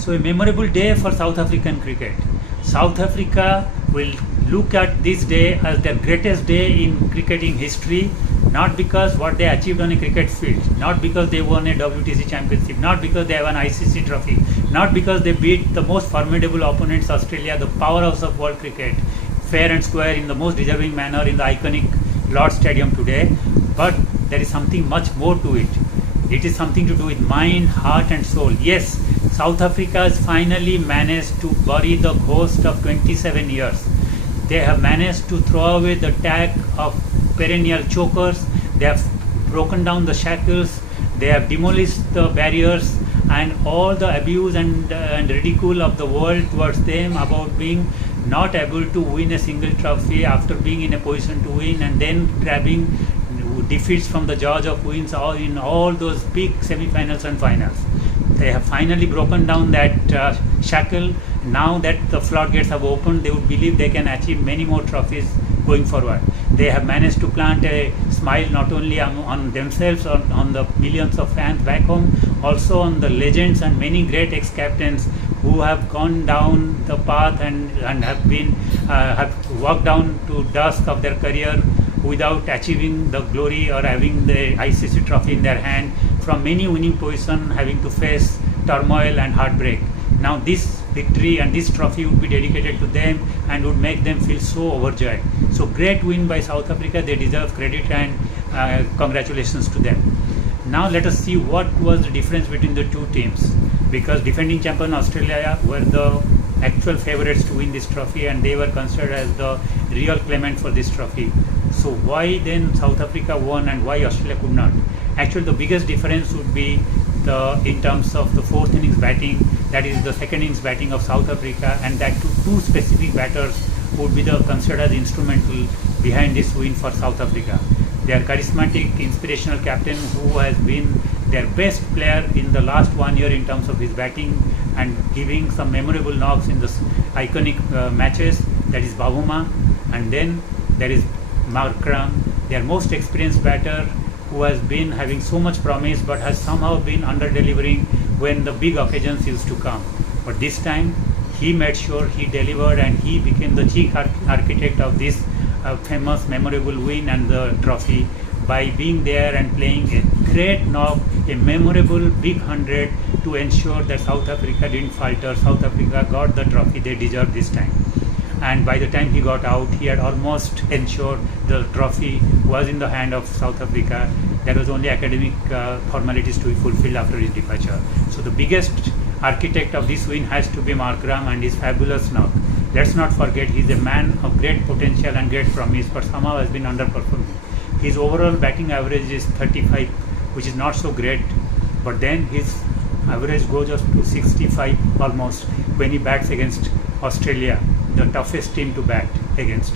So a memorable day for South African cricket. South Africa will look at this day as their greatest day in cricketing history, not because what they achieved on a cricket field, not because they won a WTC championship, not because they have an ICC trophy, not because they beat the most formidable opponents, Australia, the powerhouse of world cricket, fair and square in the most deserving manner in the iconic Lord's Stadium today, but there is something much more to it. It is something to do with mind, heart and soul. Yes, South Africa has finally managed to bury the ghost of 27 years. They have managed to throw away the tag of perennial chokers. They have broken down the shackles. They have demolished the barriers and all the abuse and ridicule of the world towards them about being not able to win a single trophy after being in a position to win and then grabbing defeats from the jaws of wins in all those big semi-finals and finals. They have finally broken down that shackle. Now that the floodgates have opened, they would believe they can achieve many more trophies going forward. They have managed to plant a smile not only on themselves, on the millions of fans back home, also on the legends and many great ex-captains who have gone down the path and have walked down to dusk of their career without achieving the glory or having the ICC trophy in their hand, from many winning positions having to face turmoil and heartbreak. Now this victory and this trophy would be dedicated to them and would make them feel so overjoyed. So great win by South Africa. They deserve credit and congratulations to them. Now let us see what was the difference between the two teams, because defending champion Australia were the actual favorites to win this trophy and they were considered as the real claimant for this trophy. So why then South Africa won and why Australia could not? Actually the biggest difference would be in terms of the fourth innings batting, that is the second innings batting of South Africa, and that two specific batters would be considered as instrumental behind this win for South Africa. Their charismatic, inspirational captain who has been their best player in the last 1 year in terms of his batting and giving some memorable knocks in the iconic matches, that is Bavuma, and then there is Markram, their most experienced batter who has been having so much promise but has somehow been under-delivering when the big occasions used to come. But this time he made sure he delivered and he became the chief architect of this famous memorable win and the trophy by being there and playing a great knock, a memorable big 100 to ensure that South Africa didn't falter. South Africa got the trophy they deserved this time. And by the time he got out, he had almost ensured the trophy was in the hand of South Africa. There was only academic formalities to be fulfilled after his departure. So the biggest architect of this win has to be Markram and his fabulous knock. Let's not forget, he's a man of great potential and great promise, but somehow has been underperforming. His overall batting average is 35, which is not so great, but then his average goes up to 65 almost when he bats against Australia, the toughest team to bat against.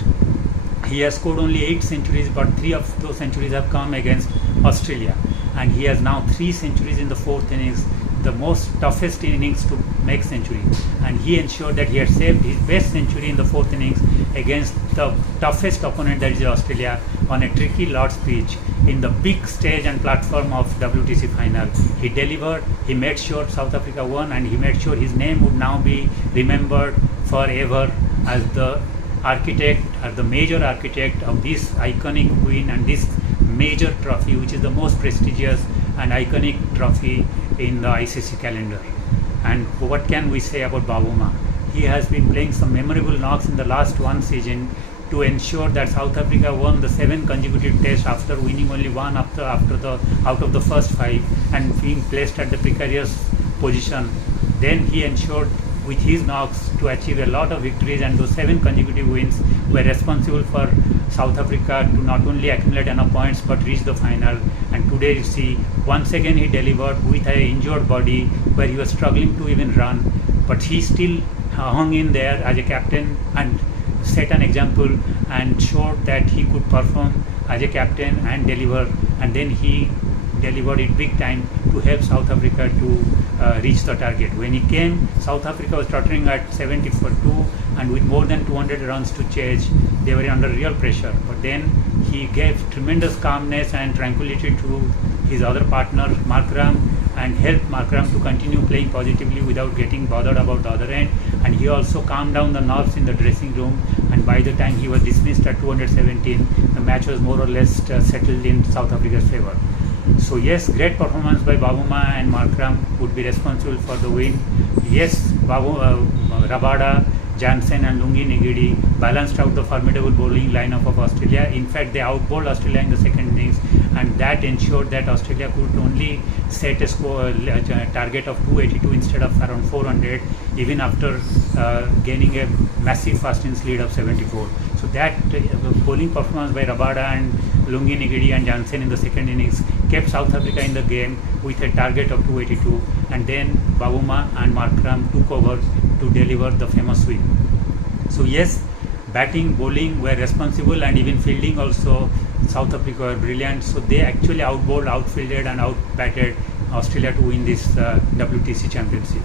He has scored only 8 centuries, but 3 of those centuries have come against Australia, and he has now 3 centuries in the 4th innings, the most toughest innings to make century, and he ensured that he had saved his best century in the 4th innings against the toughest opponent, that is Australia, on a tricky Lord's pitch in the big stage and platform of WTC final. He delivered, he made sure South Africa won, and he made sure his name would now be remembered forever as the architect or the major architect of this iconic win and this major trophy, which is the most prestigious and iconic trophy in the ICC calendar. And what can we say about Bavuma? He has been playing some memorable knocks in the last one season to ensure that South Africa won the 7 consecutive tests after winning only one out of the first 5 and being placed at the precarious position. Then he ensured with his knocks to achieve a lot of victories, and those 7 consecutive wins were responsible for South Africa to not only accumulate enough points but reach the final. And today you see once again he delivered with an injured body where he was struggling to even run, but he still hung in there as a captain and set an example and showed that he could perform as a captain and deliver, and then he delivered it big time to help South Africa to reach the target. When he came, South Africa was tottering at 70 for 2 and with more than 200 runs to chase, they were under real pressure. But then he gave tremendous calmness and tranquility to his other partner Markram, and helped Markram to continue playing positively without getting bothered about the other end. And he also calmed down the nerves in the dressing room, and by the time he was dismissed at 217, the match was more or less settled in South Africa's favour. So yes, great performance by Babuma and Markram would be responsible for the win. Yes, Rabada, Jansen and Lungi Nigiri balanced out the formidable bowling lineup of Australia. In fact, they outbowled Australia in the second innings, and that ensured that Australia could only set a score target of 282 instead of around 400, even after gaining a massive first innings lead of 74. So that bowling performance by Rabada and Lungi Nigiri and Jansen in the second innings kept South Africa in the game with a target of 282, and then Babuma and Markram took over to deliver the famous win. So yes, batting, bowling were responsible, and even fielding also South Africa were brilliant. So they actually outbowled, outfielded and outbatted Australia to win this WTC championship.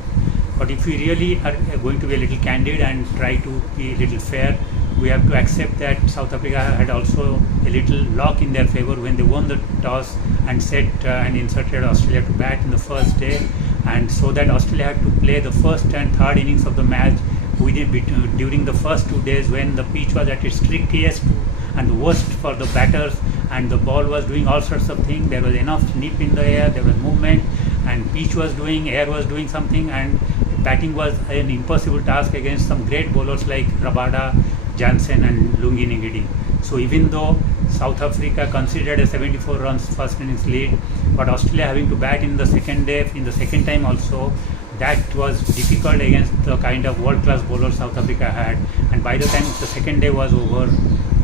But if we really are going to be a little candid and try to be a little fair, we have to accept that South Africa had also a little luck in their favour when they won the toss and set and inserted Australia to bat in the first day, and so that Australia had to play the first and third innings of the match during the first 2 days when the pitch was at its trickiest and the worst for the batters, and the ball was doing all sorts of things. There was enough nip in the air, there was movement, and pitch was doing, air was doing something, and batting was an impossible task against some great bowlers like Rabada, Jansen and Lungi Nigiri. So even though South Africa considered a 74 runs first innings lead, but Australia having to bat in the second day, in the second time also, that was difficult against the kind of world-class bowlers South Africa had. And by the time the second day was over,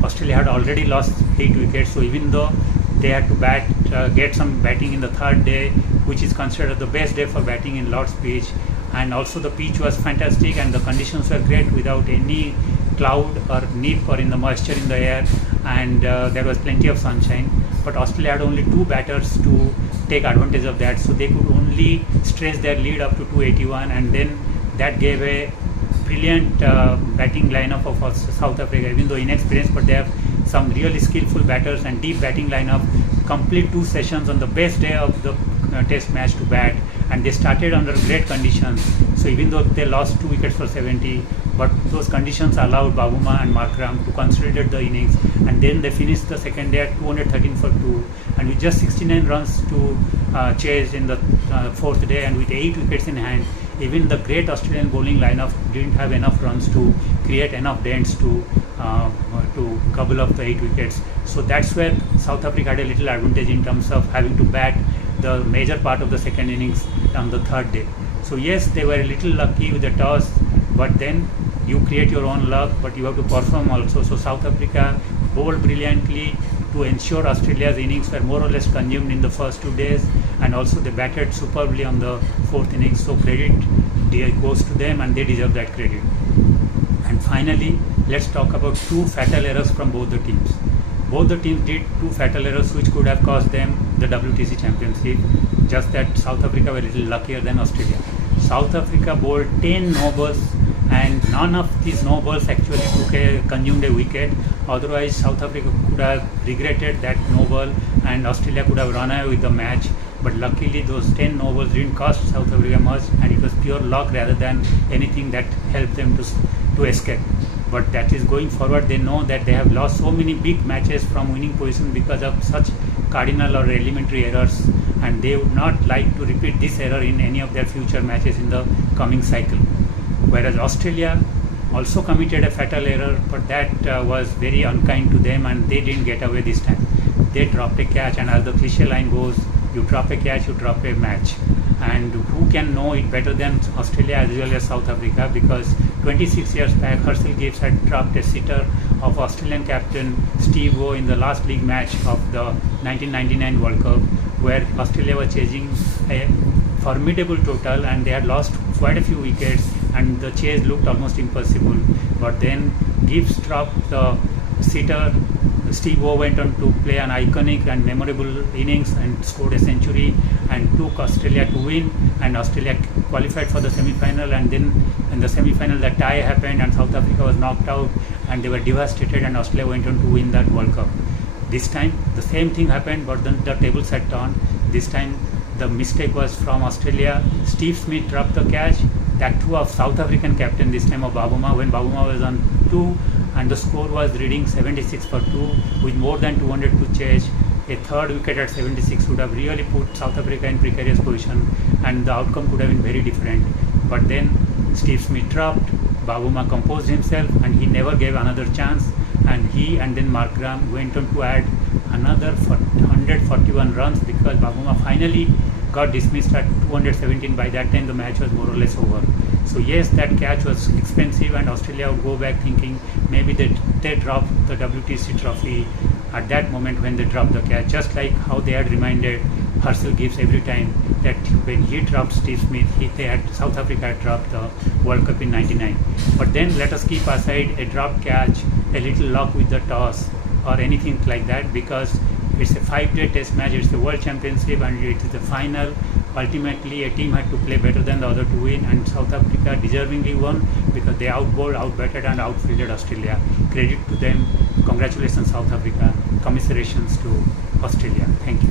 Australia had already lost 8 wickets. So even though they had to get some batting in the third day, which is considered the best day for batting in Lord's pitch, and also the pitch was fantastic and the conditions were great without any cloud or nip or in the moisture in the air, and there was plenty of sunshine, but Australia had only 2 batters to take advantage of that, so they could only stretch their lead up to 281, and then that gave a brilliant batting lineup of South Africa, even though inexperienced, but they have some really skillful batters and deep batting lineup, complete 2 sessions on the best day of the test match to bat, and they started under great conditions. So even though they lost 2 wickets for 70, but those conditions allowed Babuma and Markram to consolidate the innings, and then they finished the second day at 213 for 2, and with just 69 runs to chase in the 4th day, and with 8 wickets in hand, even the great Australian bowling lineup didn't have enough runs to create enough dents to gobble up the 8 wickets. So that's where South Africa had a little advantage in terms of having to bat the major part of the second innings on the 3rd day. So yes, they were a little lucky with the toss, but then you create your own luck, but you have to perform also. So South Africa bowled brilliantly to ensure Australia's innings were more or less consumed in the first 2 days, and also they batted superbly on the 4th innings. So credit goes to them, and they deserve that credit. And finally, let's talk about 2 fatal errors from both the teams. Both the teams did 2 fatal errors which could have cost them the WTC championship, just that South Africa were a little luckier than Australia. South Africa bowled 10 no balls, and none of these no balls actually consumed a wicket. Otherwise, South Africa could have regretted that no ball, and Australia could have run away with the match. But luckily, those 10 no balls didn't cost South Africa much, and it was pure luck rather than anything that helped them to escape. But that is going forward, they know that they have lost so many big matches from winning position because of such cardinal or elementary errors, and they would not like to repeat this error in any of their future matches in the coming cycle. Whereas Australia also committed a fatal error, but that was very unkind to them, and they didn't get away this time. They dropped a catch, and as the cliche line goes, you drop a catch, you drop a match. And who can know it better than Australia as well as South Africa, because 26 years back, Herschel Gibbs had dropped a sitter of Australian captain Steve Waugh in the last league match of the 1999 World Cup, where Australia was chasing a formidable total and they had lost quite a few wickets and the chase looked almost impossible. But then Gibbs dropped the sitter. Steve Waugh went on to play an iconic and memorable innings and scored a century and took Australia to win, and Australia qualified for the semi-final, and then in the semi-final the tie happened and South Africa was knocked out and they were devastated, and Australia went on to win that World Cup. This time the same thing happened, but then the tables had turned. This time The mistake was from Australia. Steve Smith dropped the catch. That too of South African captain, this time of Babuma, when Babuma was on 2 and the score was reading 76 for 2 with more than 200 to chase. A third wicket at 76 would have really put South Africa in precarious position and the outcome could have been very different. But then Steve Smith dropped, Babuma composed himself and he never gave another chance, and he and then Mark Graham went on to add another 141 runs because Babuma finally got dismissed at 217. By that time the match was more or less over. So yes, that catch was expensive and Australia would go back thinking maybe they dropped the WTC trophy at that moment when they dropped the catch, just like how they had reminded Herschel Gibbs every time that when he dropped Steve Smith, South Africa had dropped the World Cup in '99. But then let us keep aside a dropped catch, a little luck with the toss or anything like that, because it's a 5-day test match, it's a world championship and it is the final. Ultimately a team had to play better than the other to win, and South Africa deservingly won because they outbowled, outbatted and outfielded Australia. Credit to them. Congratulations South Africa. Commiserations to Australia. Thank you.